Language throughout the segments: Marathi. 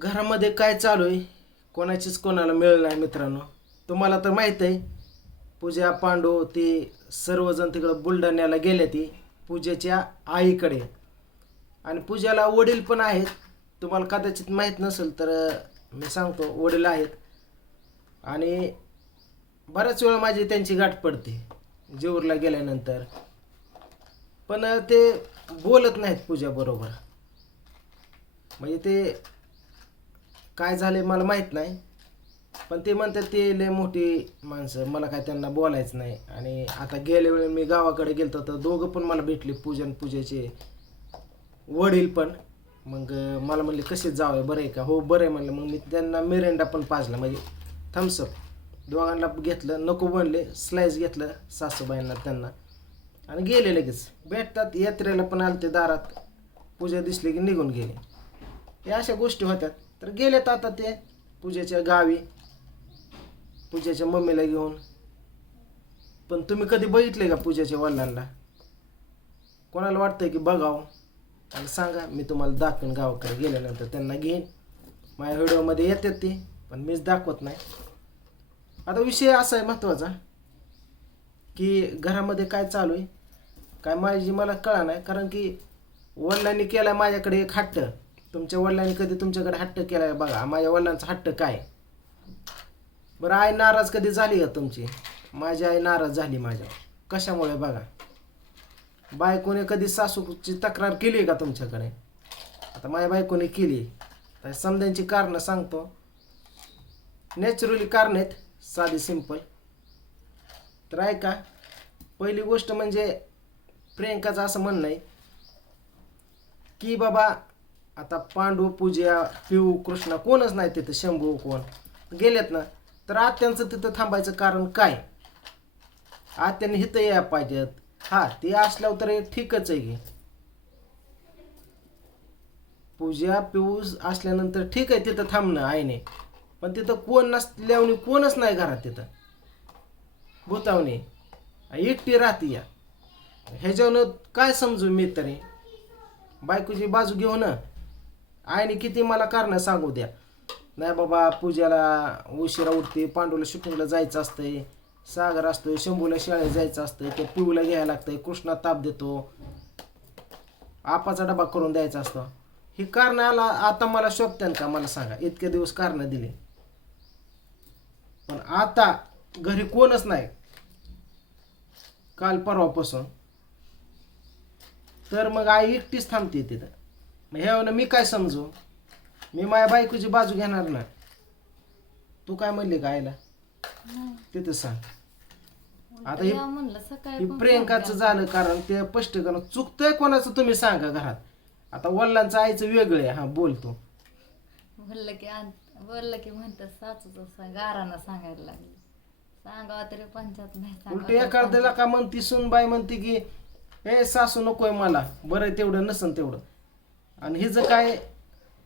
घरामध्ये काय चालू आहे? कोणाचीच कोणाला मिळलं नाही मित्रांनो. तुम्हाला तर माहीत आहे पूजा पांडू ते सर्वजण तिकडं बुलढाण्याला गेले ती पूजेच्या आईकडे. आणि पूजाला वडील पण आहेत. तुम्हाला कदाचित माहीत नसेल तर मी सांगतो वडील आहेत. आणि बऱ्याच वेळा माझी त्यांची गाठ पडते जेऊरला गेल्यानंतर. पण ते बोलत नाहीत पूजाबरोबर म्हणजे ते काय झाले मला माहीत नाही. पण ते म्हणतात ते लय मोठी माणसं मला काय त्यांना बोलायचं नाही. आणि आता गेल्या वेळी मी गावाकडे गेलो तर दोघं पण मला भेटले पूजन पूजेचे वडील पण. मग मला म्हणले कसे जावे बरं आहे का? हो बरं आहे म्हणलं. मग मी त्यांना मिरेंडा पण पाजला म्हणजे थम्सअप दोघांना घेतलं नको बनले स्लाईस घेतलं सासूबाईंना त्यांना. आणि गेले लगेच. भेटतात यात्रेला पण आलते दारात. पूजा दिसली की निघून गेले. या अशा गोष्टी होत्या तर गेलेत आता ते पूजेच्या गावी पूजेच्या मम्मीला घेऊन. पण तुम्ही कधी बघितले का पूजेच्या वडिलांना? कोणाला वाटतंय की बघावं? आणि सांगा मी तुम्हाला दाखवेन गावाकडे गेल्यानंतर. त्यांना घेईन. माझ्या व्हिडिओमध्ये येतात ते पण मीच दाखवत नाही. आता विषय असा आहे महत्त्वाचा की घरामध्ये काय चालू आहे? काय माझी मला कळा नाही कारण की वडिलांनी केला माझ्याकडे एक हट्ट. तुमच्या वडिलांनी कधी तुमच्याकडे हट्ट केला आहे बघा. माझ्या वडिलांचा हट्ट काय? बरं आई नाराज कधी झाली का तुमची? माझी आई नाराज झाली माझ्या कशामुळे बघा? बायकोने कधी सासूची तक्रार केली का तुमच्याकडे? आता माझ्या बायकोने केली. तर समजायची कारणं सांगतो. नॅचरली कारण आहेत. साधी सिंपल तर ऐका पहिली गोष्ट म्हणजे प्रियंकाचं असं म्हणणं आहे की बाबा आता पांडू पूजा पिऊ कृष्णा कोणच नाही तिथं शंभू कोण? गेलेत ना. तर आत्यांचं तिथं थांबायचं कारण काय? आत्याने हिथं या पाहिजेत. हा ते असल्यावर तर ठीकच आहे की. पूजा पिऊस असल्यानंतर ठीक आहे तिथं थांबणं आईने. पण तिथं कोण नसल्याने कोणच नाही घरात तिथं. भूतावणे. एकटी राहते या. ह्याच्यावर काय समजू मी तरी? बायकोची बाजू घेऊ ना आईने किती मला कारण सांगू द्या. नाही बाबा पूजाला उशिरा उठते पांडूला शूटिंगला जायचं असतंय सागर असतोय शंभूला शाळेत जायचं असतंय ते पिऊला घ्यायला लागतंय कृष्णा ताप देतो आपाचा डबा करून द्यायचा असतो. ही कारणं आला आता मला शोभत्यान का मला सांगा? इतके दिवस कारणं दिले. पण आता घरी कोणच नाही. काल परवापासून. तर मग आई एकटीच थांबते तिथं. मग ह्यावनं मी काय समजू? मी माझ्या बायकोची बाजू घेणार ना. तू काय म्हणली का आईला? तिथं सांग. आता हे म्हणलं सकाळी हे प्रियंकाचं झालं कारण ते स्पष्ट करणं चुकतंय कोणाचं तुम्ही सांगा घरात. आता वडिलांचं आईचं वेगळं आहे. हा बोलतो बोललं की आण- बोललं की म्हणतात सासूच गारानं सांगायला लागले. सांगावं तरी पंचायत नाही उलट सांगावं एखाद्याला का म्हणती सुनबाई म्हणते की ए सासू नकोय मला. बरं तेवढं नसन तेवढं. आणि हिचं काय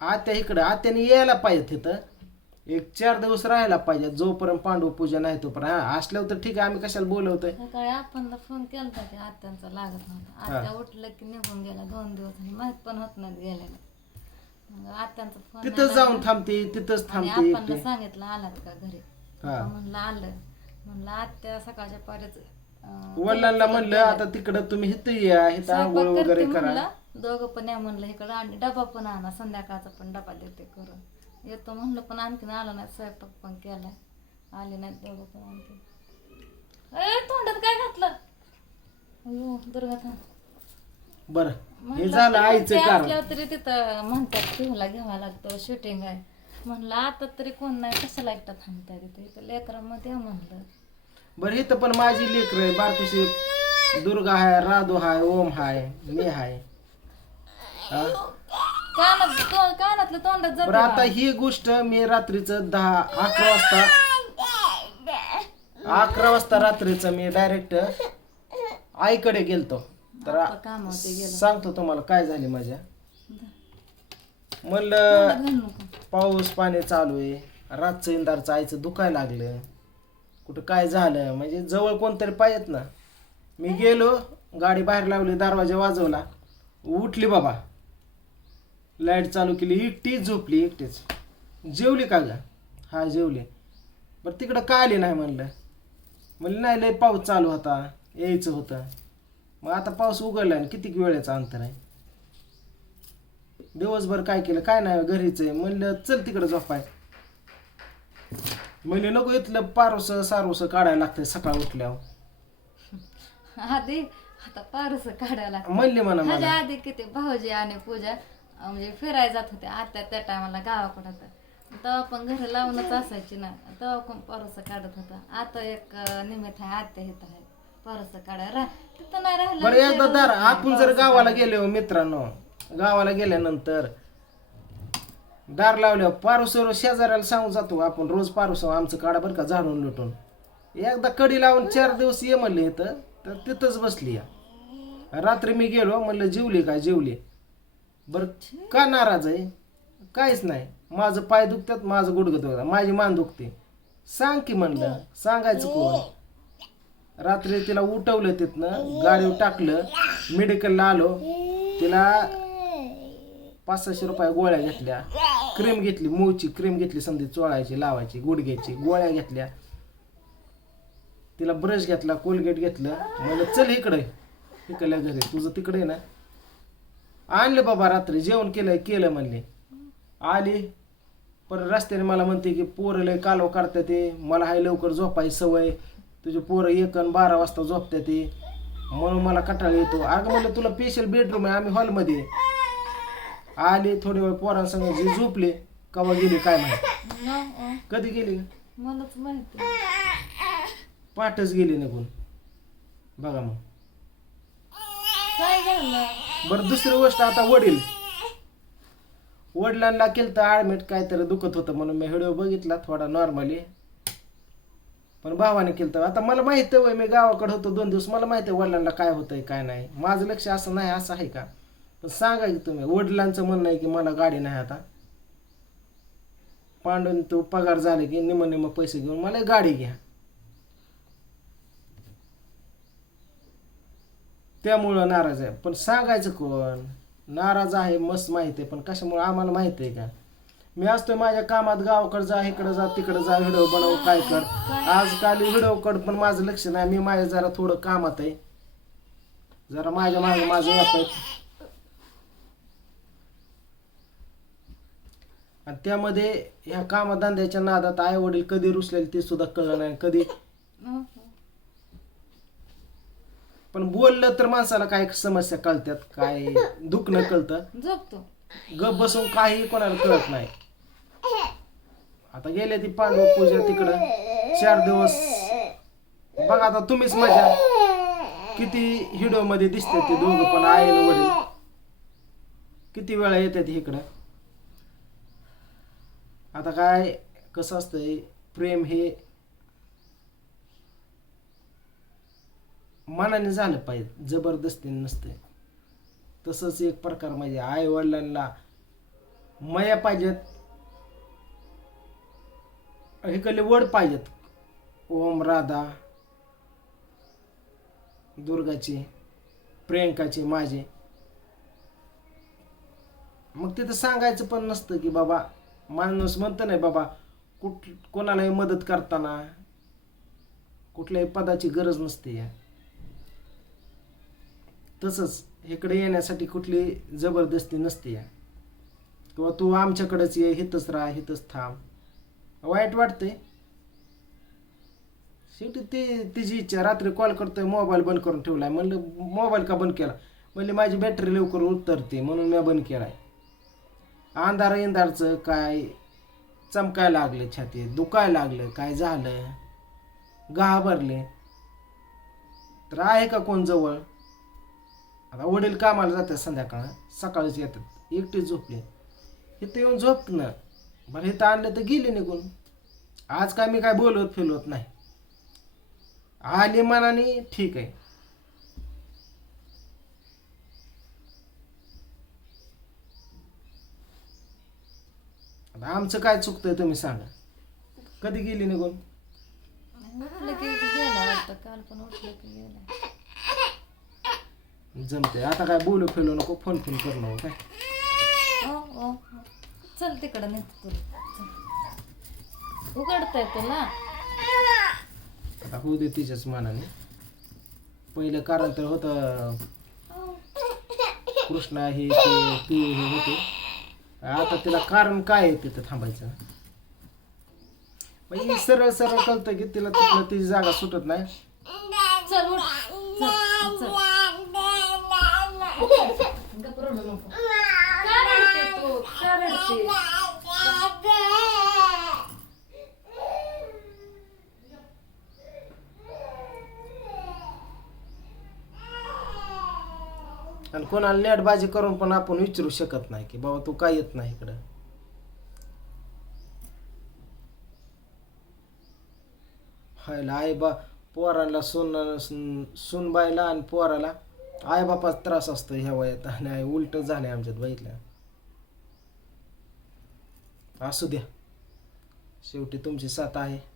आत्या इकडं आत्याने यायला पाहिजे तिथं एक चार दिवस राहायला पाहिजे. जोपर्यंत पांडू पूजा नाही तोपर्यंत हा असल्यावर तर ठीक आहे आम्ही कशाला बोलवतोय? सकाळी आपणला फोन केला की? आत्यांचा लागत नव्हता. आत्या उठलं की निघून गेला दोन दिवस आणि माहीत पण होत नाही गेलेला. मग आत्यांचा फोन तिथंच जाऊन थांबते तिथंच आणि थांबते एकटी सांगितलं आलात का घरी? हा. म्हणलं आलं. म्हणलं आत्या सकाळच्या पाऱ्याच वडिलांना म्हणलं आता तिकडं तुम्ही इथं या इथं आंघोळ वगैरे करा. दोघं पण या म्हणलं इकडं आणि डबा पण आणा संध्याकाळचा पण डबा देते करून. येतो म्हणलं पण आणखीन आलं नाही स्वयंपाक पण केलाय. आले नाहीत दोघं पण आणखी ए तोंडात काय घातलं? अयो दुर्गा. बरं हे झालं तर आईचं कारण. तरी तिथं म्हणतात ठेवला घ्यावा लागतो शूटिंग आहे. म्हणलं आता तरी कोण नाही कशाला एकटा थांबताय तिथे? इथं लेकरामध्ये म्हणलं. बरं इथं पण माझी लेकर आहे बारकुशी दुर्गा हाय राधू हाय ओम हाय मी हाय हा? कानात तो- कानातलं तोंडात बरं जाते आता ही गोष्ट मी रात्रीचं दहा अकरा वाजता अकरा वाजता रात्रीचं मी डायरेक्ट आईकडे गेलतो. तर बा. काम होते गेलं. सांगतो तुम्हाला काय झाले माझ्या. म्हणलं घालू नको. पाऊस पाणी चालू आहे. रातचं इंदारचं आईचं दुखायला लागलं. कुठं काय झालं? म्हणजे जवळ कोणतरी पाहिजेत ना. मी गेलो गाडी बाहेर लावली दरवाजा वाजवला. उठली बाबा. लाइट चालू केली एकटीच झोपली एकटीच. जेवली का ग? हा जेवली. बरं तिकडं का आली नाही म्हणलं? म्हणलं नाही लय पाऊस चालू होता यायचं होतं. मग आता पाऊस उघडला आणि किती वेळेचं अंतर आहे? दिवसभर काय केलं काय नाही घरीच आहे. म्हणलं चल तिकडं झोपाय. म्हणले नको इथलं पारोस सारोस काढायला लागतंय सकाळ उठल्यावर. आधी आता पारस काढायला. म्हणले म्हणा मला. आधी किती भाऊजी आणि पूजा म्हणजे फिरायला जात होते आता त्या टायमाला गावाकडं तर तेव्हा पण घर लावूनच असायची ना. तेव्हा पण पारस काढत होता. आता एक निमित्त आहे आत्या हित आहे. पारस काढायला तिथं नाही राहिलं बरं एकदा दार आपण जर गावाला गेलो मित्रांनो. गावाला गेल्यानंतर दार लावल्यावर पारुसवर शेजाऱ्याला सांगून जातो आपण रोज पारुस आमचं काढा बरं का झाडून लुटून. एकदा कडी लावून चार दिवस ये म्हणले इथं तर तिथंच बसली या. रात्री मी गेलो म्हणलं जेवली काय जेवली. बरं का नाराज आहे? काहीच नाही. माझं पाय दुखतात माझं गुडघं दुखतात. माझी मान दुखते. सांग की म्हणलं सांगायचं कोण? रात्री तिला उठवलं तिथनं गाडीवर टाकलं मेडिकलला आलो. तिला पाच सहाशे रुपये गोळ्या घेतल्या. क्रीम घेतली मूळची क्रीम घेतली समजा चोळायची लावायची गुडघ्याची गोळ्या घेतल्या. तिला ब्रश घेतला कोलगेट घेतलं. म्हणलं चल इकडे. इकडल्या घरी. तुझं तिकडे आहे ना? आणलं बाबा रात्री जेवण केलं केलं म्हणले. आली. परत रस्त्याने मला म्हणते की पोरं लय कालव काढतात ते मला हाय लवकर झोपायची सवय. तुझे पोरं एक आणि बारा वाजता झोपतात ते म्हणून मला कटाळा येतो. अगं म्हणलं तुला स्पेशल बेडरूम आहे आम्ही हॉलमध्ये. आली थोडी वेळ पोरांसंग जी झोपले कवा गेली काय माहिती. अं, कधी गेली मलाच माहिती. पाठच गेली निघून. बघा मग. काय झालं? बरं दुसरी गोष्ट आता वडील. वडिलांना केलं तर ॲडमिट काहीतरी दुखत होतं म्हणून मी व्हिडिओ बघितला थोडा नॉर्मली पण भावाने केलं तर. आता मला माहिती आहे मी गावाकडे होतो दोन दिवस. मला माहिती आहे वडिलांना काय होतंय काय नाही. माझं लक्ष असं नाही असं आहे का? पण सांगा की तुम्ही वडिलांचं म्हणणं आहे की मला गाडी नाही आता. पांडून तो पगार झाले की निम निम पैसे घेऊन मला एक गाडी घ्या. त्यामुळं नाराज आहे. पण सांगायचं कोण? नाराज आहे मस्त माहिती आहे पण कशामुळं आम्हाला माहिती आहे का? मी असतोय माझ्या कामात गावाकडे जा इकडं जा तिकडं जा व्हिडिओ बनव काय कर? आजकाल व्हिडिओकडे पण माझं लक्ष नाही. मी माझ्या जरा थोडं कामात आहे. जरा माझ्या मागे माझं आहे. आणि त्यामध्ये ह्या कामधंद्याच्या नादात आई वडील कधी रुसलेले ते सुद्धा कळलं नाही. कधी? पण बोललं तर माणसाला काय समस्या कळतात काय दुखणं कळतं. झोपतो गप बसून काही कोणाला कळत नाही. आता गेले ती पांडव पूजा तिकडं. चार दिवस. बघा आता तुम्हीच मजा. किती व्हिडिओमध्ये दिसते ते दोघं पण आई वडील. किती वेळा येतात इकडं. आता काय कसं असतंय प्रेम हे मनाने झालं पाहिजे. जबरदस्तीने नसते. तसंच एक प्रकार म्हणजे आई वडिलांना मया पाहिजेत. इकडले वड पाहिजेत. ओम राधा दुर्गाची प्रियंकाची माझी. मग तिथं सांगायचं पण नसतं की बाबा माणूस म्हणतं नाही बाबा कुठ कोणालाही मदत करताना कुठल्याही पदाची गरज नसते या. तसंच इकडे येण्यासाठी कुठली जबरदस्ती नसते या किंवा तू आमच्याकडेच ये हिथंच राहा हिथंच थांब. वाईट वाटते शेवटी ते तिची इच्छा. रात्री कॉल करतोय मोबाईल बंद करून ठेवलाय. म्हणलं मोबाईल का बंद केला? म्हणजे माझी बॅटरी लवकर उतरते म्हणून मी बंद केलाय. अंधार इंधारचं काय चमकायला लागलं छाती दुखायला लागलं काय झालं? घाबरले. तर आहे का कोण जवळ? आता वडील कामाला जातात संध्याकाळ सकाळीच येतात. एकटे झोपले. इथं येऊन झोपणं. बरं इथं आणलं तर गेले निघून. आज काय मी काय बोलवत फिरवत नाही. आली मनाने ठीक आहे. आमचं काय चुकतंय तुम्ही सांगा. कधी गेली निघून? उठलं की गेला वाटतं. काल पण उठलं की गेला. जमते आता काय बोलू फिरू नको फोन फोन करू नको काय? ओ, ओ, ओ. चल तिकडं नेतो तुला. चल. उघडताय तुला. आता होऊ दे तिच्याच मनाने. पहिलं कारण तर होतं कृष्णा हे ते ती हे होते. आता तिला कारण काय आहे तिथं थांबायचं? म्हणजे सरळ सरळ कळतं की तिला तिथलं तिची जागा सुटत नाही. चल उठ. चल. नको. का रडते तू का रडते आणि कोणाला नेटबाजी करून पण आपण विचारू शकत नाही की बाबा तू काय येत नाही इकडं हायला आई बा पोराला सून सूनबाईला आणि पोराला आई बापाचा त्रास असतो ह्या वयात आणि आई उलट झाले आमच्यात बघितल्या असू द्या. शेवटी तुमची साथ आहे.